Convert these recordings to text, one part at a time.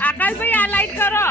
આકાશભાઈ આ લાઈટ કરો.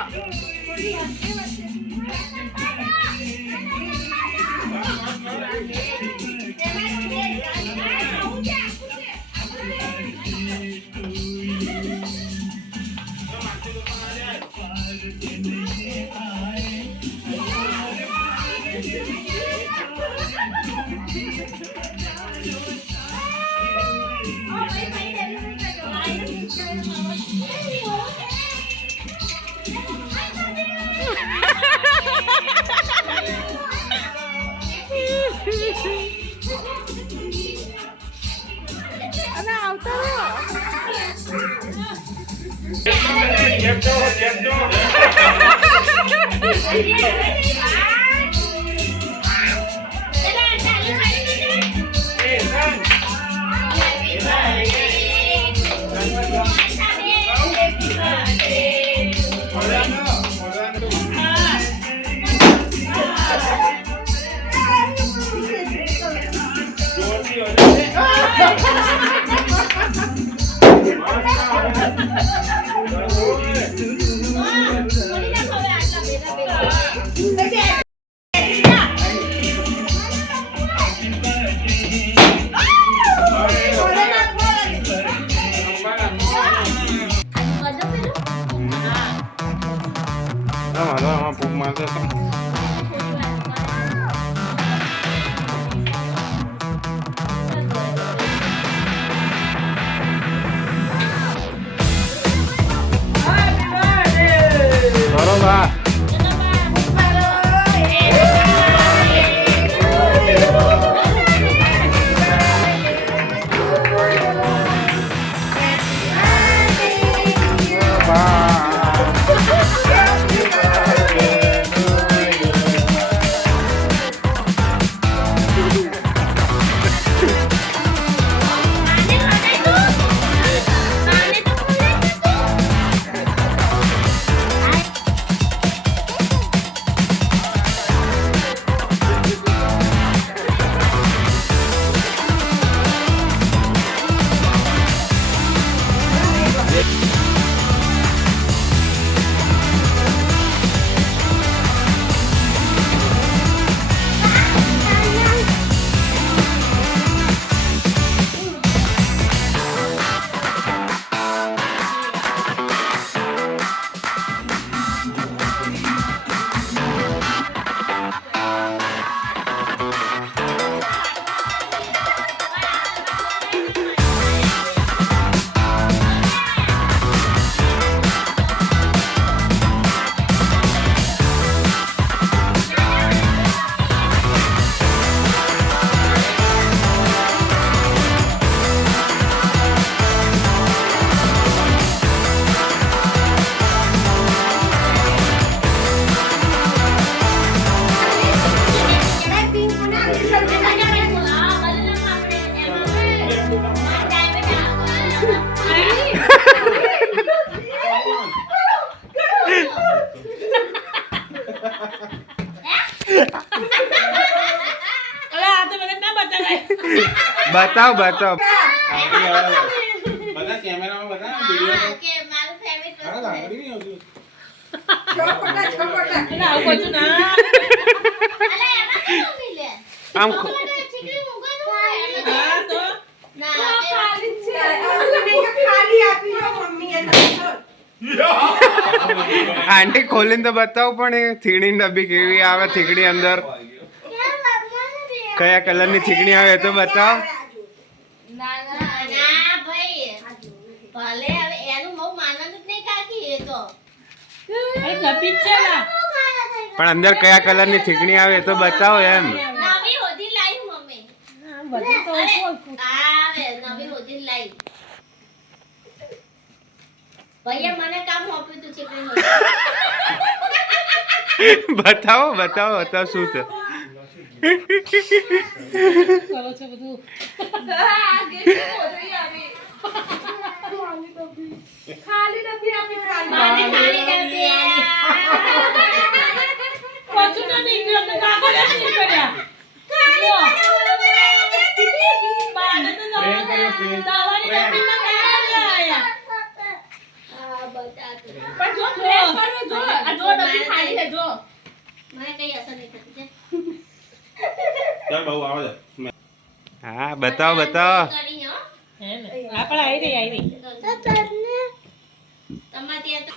बताओ बताओ बता कैमरा में बता वीडियो के मारू फेवरेट हां लांगड़ी नहीं होती ના આવું બધું ના અલે એમાં શું મિલે આમ ચીકડી મુગા તો હા તો ના ખાલી છે ખાલી આપી દો મમ્મી એને આંટી ખોલીને તો બતાવો પણ એ થીગડીની ડબ્બી કેવી આવે થીગડી અંદર કયા કલરની થીગડી આવે એ તો બતાવો ના ભાઈ ભલે હવે એનું બહુ માનવાનું જ નહીં કાકી એ તો અરે નબી છે ના પણ અંદર કયા કલરની થીગડી આવે એ તો બતાવો એમ નવી હોદી લાઈ મમ્મી બધું તો આવે નવી હોદી લાઈ ભૈયા મને કામ આપ્યું તું ચીકણી બતાવો બતાવો બતાવો શું છે કરો છો બધું ખાલી ડબ્બી આપી મને ખાલી ડબ્બી પાછું ના નીકળ્યો તો કાગળ જ નીકળ્યા બાને તો પ્રેમ. આ બતાતું. પણ જો પ્રેમ કરો જો આ જો ડબ્બી ખાલી છે જો મને કઈ અસર નહીં થતી છે. ચાલ બહુ આવે છે. હા બતાવો બતાવો કરી હો. હે ને આપણે આવી રહી તમારે ત્યાં તો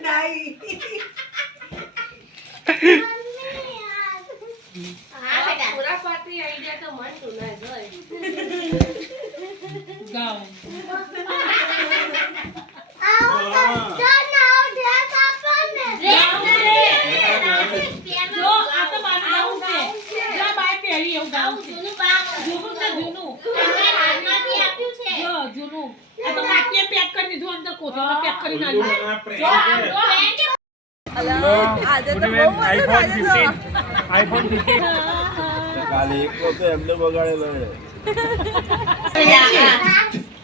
ડાઈ હા બેટા. પૂરા પાર્ટી આઈડિયા તો મન તું ના જોય ગાઉ જો આ તો મારું ગાઉન છે જો બાય પહેરી એવું ગાઉન છે જૂનું બાગ. જૂનું છે જૂનું એમને હાથમાંથી આપ્યું છે. જો જૂનું આ તો માટીએ પેક કરી દીધું અંદર કોથળીમાં પેક કરીને આલ્યું આ પ્રેમ જો છે. જો આજે તો બહુ મજા આજે તો કાલે એક વખત એમને બગાડેલો છે.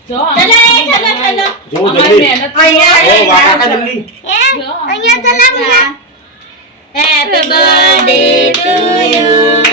જો ચલો એ ચલો ચલો. જો જલ્દી. ઓ વાકા કા જલ્દી. જો અહીંયા ચલા. Happy birthday to you.